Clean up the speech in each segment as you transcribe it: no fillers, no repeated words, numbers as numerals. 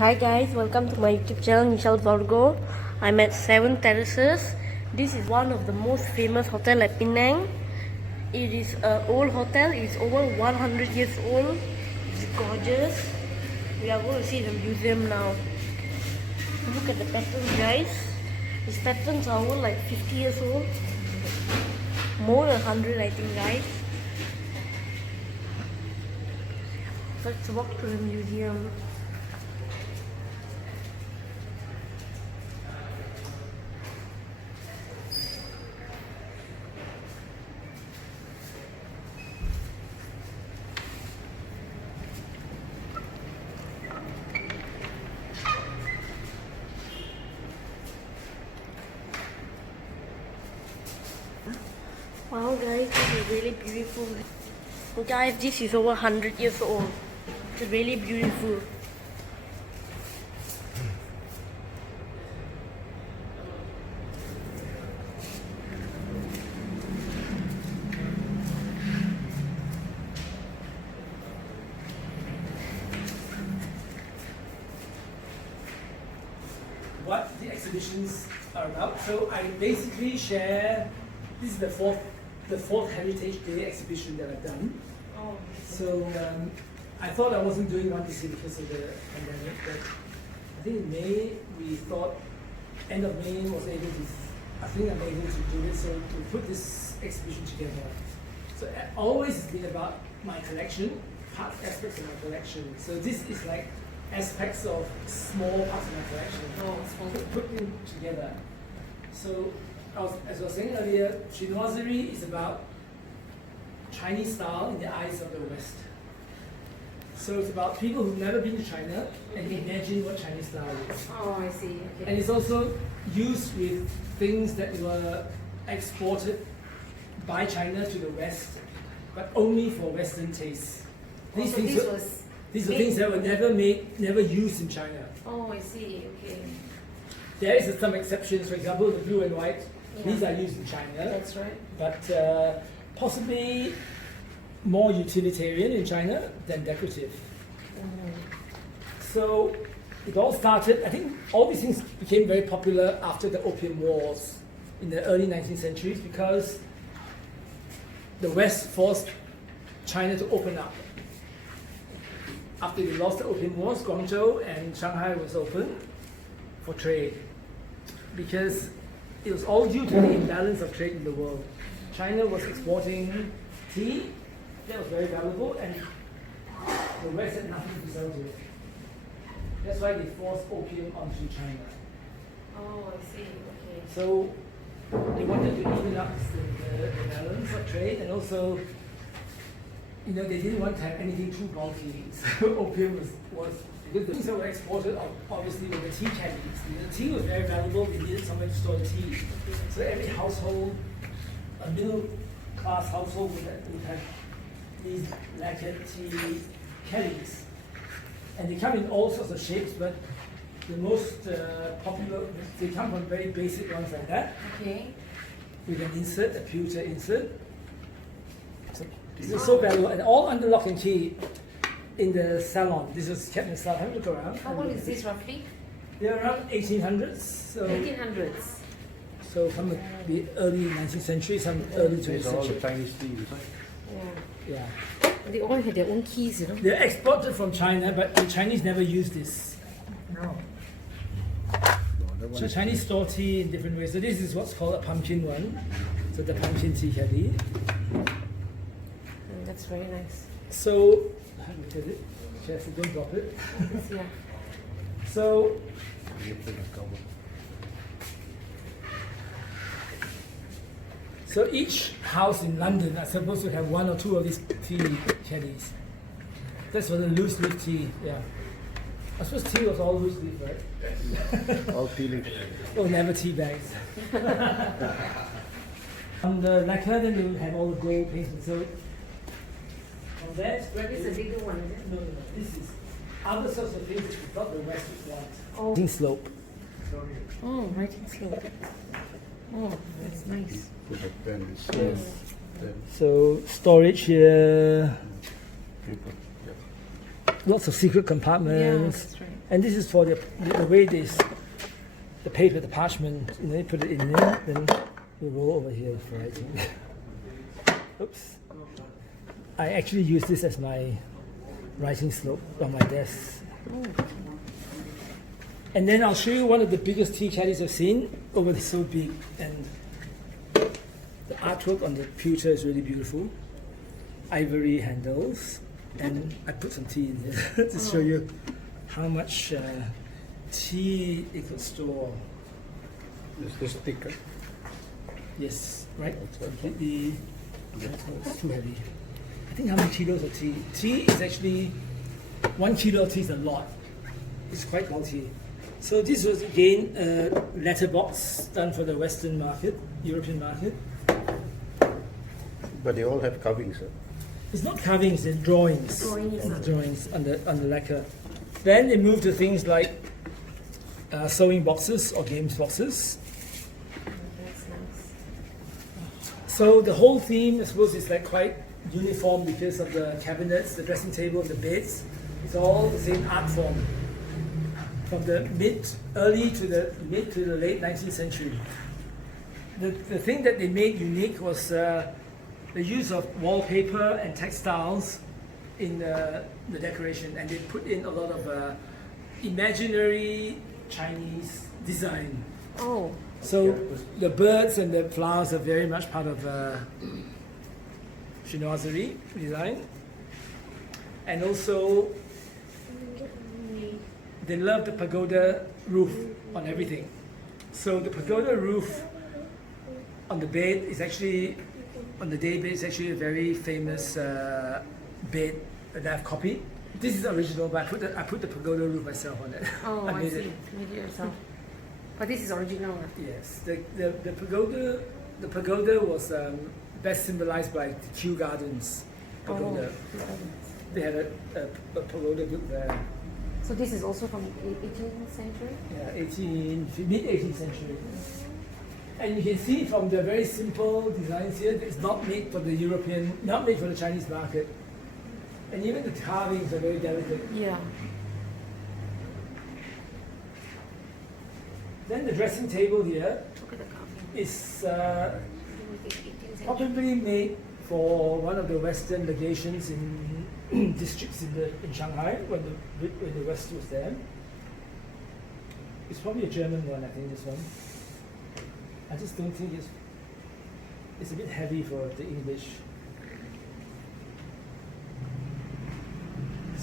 Hi guys, welcome to my YouTube channel, Michelle Vargo. I'm at 7 Terraces. This is one of the most famous hotel at Penang. It is an old hotel. It's over 100 years old. It's gorgeous. We are going to see the museum now. Look at the patterns, guys. These patterns are over like 50 years old. More than 100, I think, guys. Let's walk to the museum. Wow guys, this is really beautiful. Guys, this is over 100 years old. It's really beautiful. What the exhibitions are about. So I basically share, this is the fourth Heritage Day exhibition that I've done. Oh, so I thought I wasn't doing one this year because of the pandemic, but I think in May we thought, end of May was able to, I think I'm able to do it, so to put this exhibition together. So always it's been about my collection, aspects of my collection. So this is like aspects of small parts of my collection, put them together. So as I was saying earlier, chinoiserie is about Chinese style in the eyes of the West. So it's about people who've never been to China and imagine what Chinese style is. Oh, I see. Okay. And it's also used with things that were exported by China to the West, but only for Western tastes. These are things that were never made, never used in China. Oh, I see. Okay. There is some exceptions. For example, the blue and white. Yeah. These are used in China. That's right. But possibly more utilitarian in China than decorative. So it all started, I think all these things became very popular after the Opium Wars in the early 19th centuries because the West forced China to open up. After they lost the Opium Wars, Guangzhou and Shanghai was open for trade because it was all due to the imbalance of trade in the world. China was exporting tea, that was very valuable, and the West had nothing to sell to it. That's why they forced opium onto China. Oh, I see. Okay. So they wanted to even up the balance of trade, and also, they didn't want to have anything too bulky. So opium was because the things that were exported obviously were the tea caddies. The tea was very valuable. They needed somewhere to store the tea. So every household, a middle class household would have these lacquered tea caddies. And they come in all sorts of shapes, but the most popular, they come from very basic ones like that. Okay. With an insert, a pewter insert. So this is so valuable, and all under lock and key in the salon. This was kept in the salon. Have a look around. How old is this roughly? They're around 1800s. So 1800s. So from the early 19th century, some early 20th These are all the century. Chinese teas, right? Yeah. Yeah. They all have their own keys, They're exported from China, but the Chinese never use this. No. So Chinese store tea in different ways. So this is what's called a pumpkin one. So the pumpkin tea caddy. That's very nice. So, look at it. Careful, don't drop it. Yeah. So, so each house in London are supposed to have one or two of these tea caddies. That's for the loose leaf tea, yeah. I suppose tea was all loose leaf, right? All tea leaves. Oh, never tea bags. On the lacquer, then they will have all the gold painted. So, on that, This is a bigger one, is it? No. This is other sorts of things that we thought the West would want. Oh. Writing slope. Oh, writing slope. Oh, that's nice. Put a pen. Yes. Pen. So storage here. Paper. Yeah. Lots of secret Yeah, compartments. that's right. And this is for the way this, the paper, the parchment, you know, you put it in there, then you roll over here for writing. Oops. I actually use this as my writing slope on my desk. And then I'll show you one of the biggest tea caddies I've seen. Over there, so big, and the artwork on the pewter is really beautiful. Ivory handles, and I put some tea in here to show you how much tea it could store. Is this thicker? Yes, right? Completely. It's too heavy. I think how many kilos of tea? Tea is actually 1 kilo of tea is a lot. It's quite bulky. So this was again a letterbox done for the Western market, European market. But they all have carvings, sir. It's not carvings, it's drawings. Drawings on the lacquer. Then they moved to things like sewing boxes or games boxes. That's nice. So the whole theme, I suppose, is like quite uniform because of the cabinets, the dressing table, the beds. It's all the same art form. From the early to the mid to the late 19th century. The thing that they made unique was the use of wallpaper and textiles in the decoration, and they put in a lot of imaginary Chinese design. Oh, So the birds and the flowers are very much part of chinoiserie design. And also, they love the pagoda roof on everything. So the pagoda roof on the bed is actually, on the day bed is actually a very famous bed that I've copied. This is original, but I put the pagoda roof myself on it. oh, I I made see. it. You made it yourself. But this is original. Yes, the pagoda was best symbolized by the Kew Gardens pagoda. Oh. They had a pagoda built there. So this is also from 18th century? Yeah, mid 18th century. And you can see from the very simple designs here, that it's not made for the European, not made for the Chinese market. And even the carvings are very delicate. Yeah. Then the dressing table here Look at the carving. is 18th century. probably made for one of the Western legations in districts in Shanghai when the West was there. It's probably a German one, I think, this one. I just don't think it's a bit heavy for the English.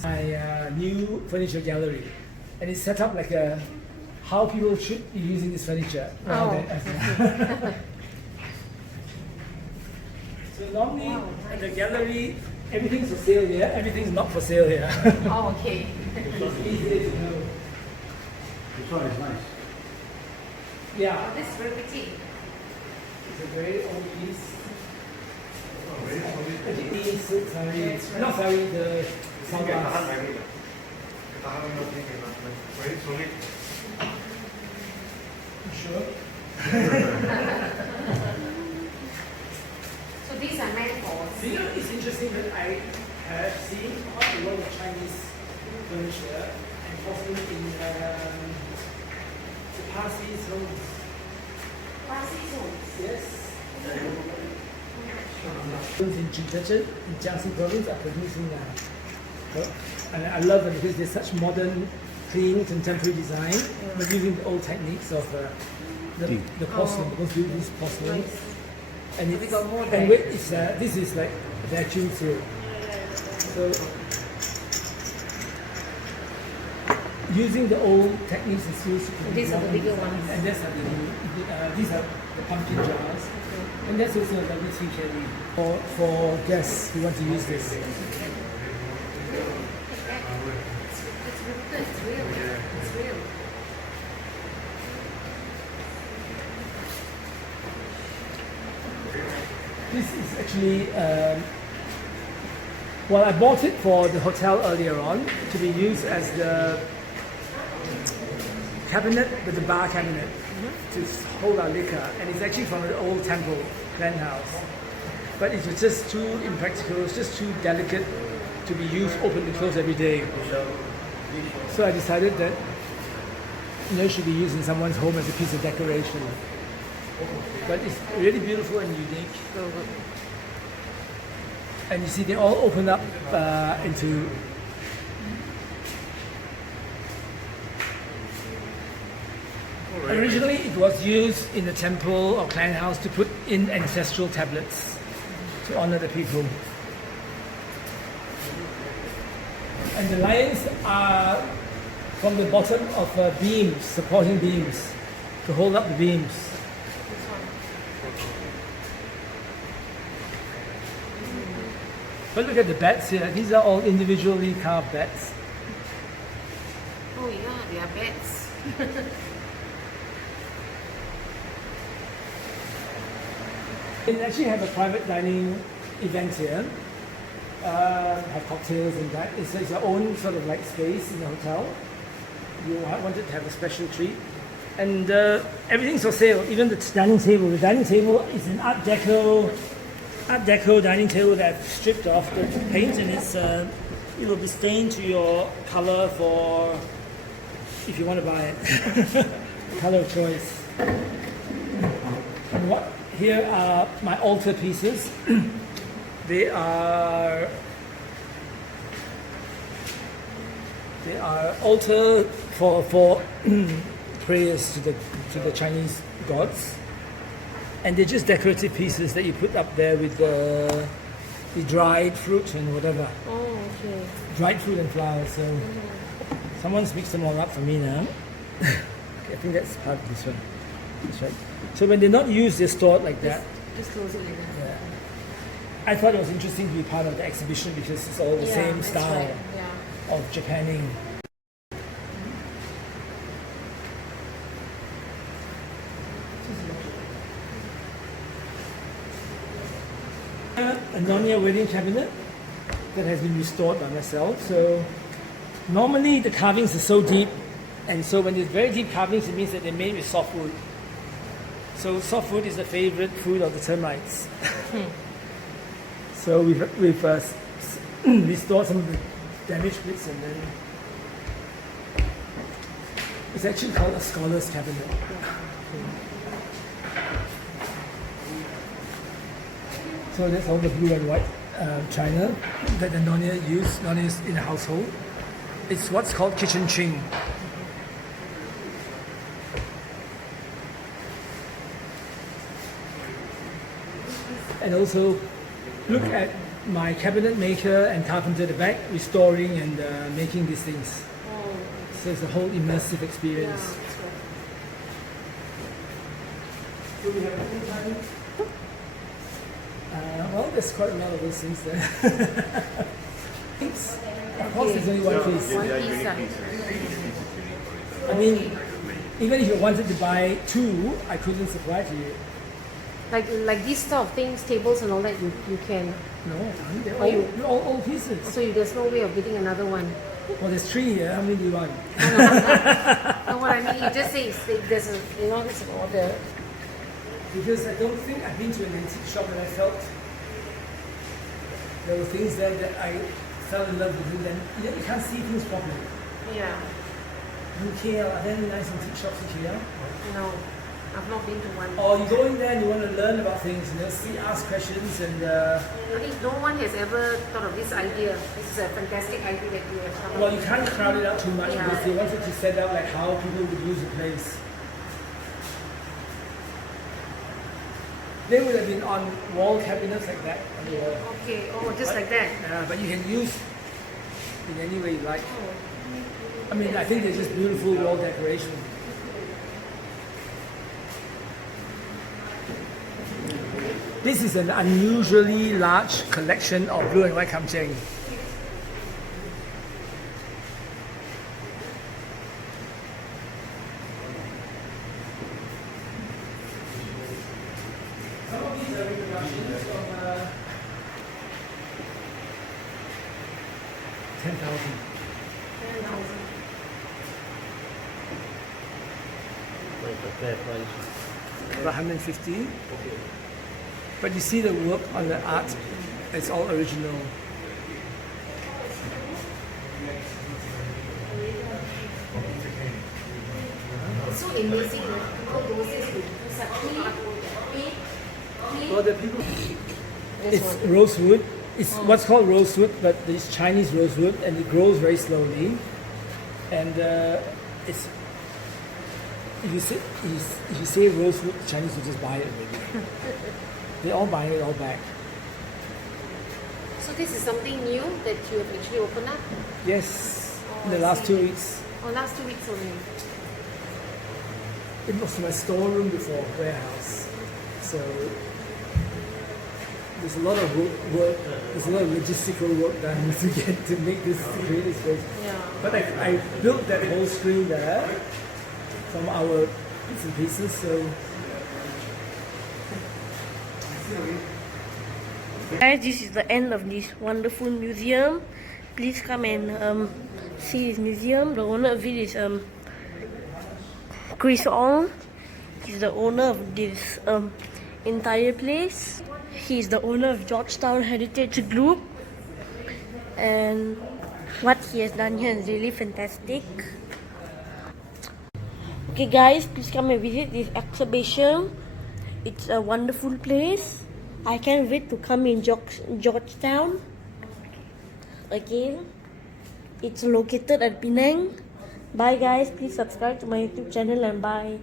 My new furniture gallery, and it's set up like how people should be using this furniture. Oh. So normally at the gallery, everything's for sale here, everything's not for sale here. Oh, okay. It's easy to know. This one is nice. Yeah, This is very pretty. it's a very old piece. Very solid. It's silk saree. Not saree, the salwar. Very solid. Sure. So these are meant for. You know, it's interesting that I have seen quite a lot of Chinese furniture and porcelain in the Parsi's homes. Parsi's homes. Yes. In Georgetown, in Jiangxi province, are producing and I love them because they're such modern, clean, contemporary design, but using the old techniques of the porcelain, because we use porcelain. Nice. And So we got more and there. it's, this is like vacuum sealed. So using the old techniques and skills. to produce These are the modern bigger design. ones. And these are the pumpkin jars. And that's also a lovely tea caddy for guests who want to use this. It's good. It's real. It's real. This is actually, well, I bought it for the hotel earlier on to be used as the cabinet, with the bar cabinet, to hold our liquor. And it's actually from an old temple, Glen House. But it was just too impractical, it's just too delicate to be used open and closed every day. So I decided that it should be used in someone's home as a piece of decoration. But it's really beautiful and unique. And you see, they all open up into. Originally, it was used in the temple or clan house to put in ancestral tablets to honor the people. And the lions are from the bottom of beams, supporting beams, to hold up the beams. But look at the bats here. These are all individually carved bats. Oh yeah, they are beds. They actually have a private dining event here. Have cocktails and that. It's your own sort of like space in the hotel. You wanted to have a special treat. And everything's for sale, even the dining table. The dining table is an Art Deco dining table that I've stripped off the paint, and it will be stained to your color for if you want to buy it. Color of choice. And here are my altar pieces. They are altar for prayers to the Chinese gods, and they're just decorative pieces that you put up there with the dried fruit and whatever. Oh, okay. Dried fruit and flowers. So someone's mixed them all up for me now. I think that's part of this one. That's right. So when they're not used, they're stored like that. Just close it like that. Yeah. I thought it was interesting to be part of the exhibition because it's all the same that's style right. Yeah. of Japanning. A Nyonya wedding cabinet that has been restored by myself. So normally the carvings are so deep, and so when there's very deep carvings, it means that they're made with softwood. So softwood is the favorite food of the termites. So we've restored some of the damaged bits, and then it's actually called a scholar's cabinet. So that's all the blue and white china that the Nyonya use. Nyonya is in the household. It's what's called kitchen ching. And also look at my cabinet maker and carpenter at the back restoring and making these things. So it's a whole immersive experience. So we have a full time. Well, there's quite a lot of those things there. Of course, there's only one piece. One piece. I mean, even if you wanted to buy two, I couldn't supply to you. Like these sort of things, tables and all that, you can. No, they're Oh, you- all pieces. So there's no way of getting another one. Well, there's three here. How many do you want? No, what I mean, you just say there's a, it's an order. Because I don't think I've been to an antique shop and I felt there were things there that I fell in love with, and then you can't see things properly. Yeah. In KL, are there any nice antique shops in KL? No, I've not been to one. Or you go in there and you want to learn about things, ask questions, and I think no one has ever thought of this idea. This is a fantastic idea that you have come up well, you with. can't crowd it out too much Yeah. because they wanted to set up like how people would use the place. They would have been on wall cabinets like that on the wall. Okay, just like that. But you can use in any way you like. I mean, I think they're just beautiful wall decoration. This is an unusually large collection of blue and white kamcheng. Some of these are reproductions from 10,000. About 150. But you see the work on the art, it's all original. amazing. People those days would do such artwork. Well, the people, it's rosewood. It's what's called rosewood, but it's Chinese rosewood, and it grows very slowly. And it's if you say rosewood, the Chinese will just buy it already. They all buy it all back. So this is something new that you have actually opened up? Yes, in the I last see. 2 weeks. Oh, last 2 weeks only. It was my storeroom before, warehouse. So there's a lot of work, there's a lot of logistical work done to make this creative space. Yeah. But I built that whole screen there from our bits and pieces. So Guys, this is the end of this wonderful museum. Please come and see this museum. The owner of it is Chris Ong. He's the owner of this entire place. He's the owner of Georgetown Heritage Group, and what he has done here is really fantastic. Okay guys, please come and visit this exhibition. It's a wonderful place. I can't wait to come in Georgetown again. It's located at Penang. Bye guys, please subscribe to my YouTube channel and bye.